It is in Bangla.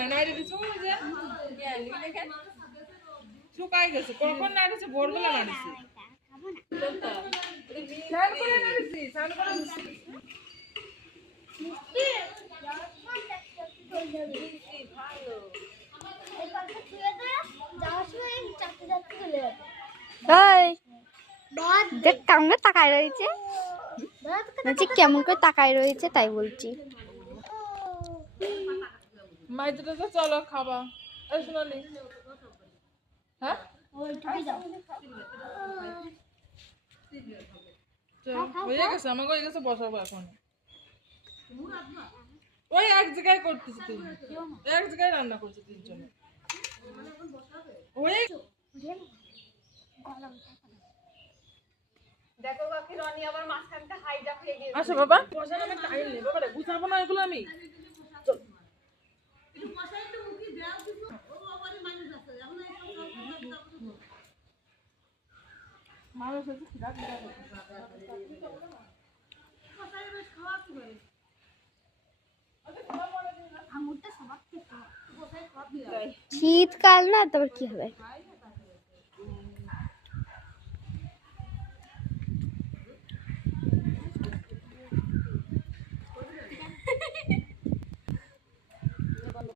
না নাইরে দিছো যে শুকাই গেছে কখন নাড়িছে ভোরবেলা নাড়িছে স্নান করে নাড়িছি স্নান করে দেখ কেমন করে তাকায় রয়েছে বলছি কেমন করে তাকায় রয়েছে তাই বলছি মাইদুটা তো চলো খাবা এই শোনালি হ্যাঁ হয়ে গেছে আমাকে হয়ে গেছে বসাবো এখন ওই এক জায়গায় করতেছি তুমি এক জায়গায় রান্না করছো তিনজনে ওই দেখো বাকি রনি আবার মাঝখানটা হাইজাক হয়ে গেছে আচ্ছা বাবা বসার আমি টাইম নেই বাবা গুছাবো না এগুলো আমি মানুষ আছে শীতকাল না তারপর কি হবে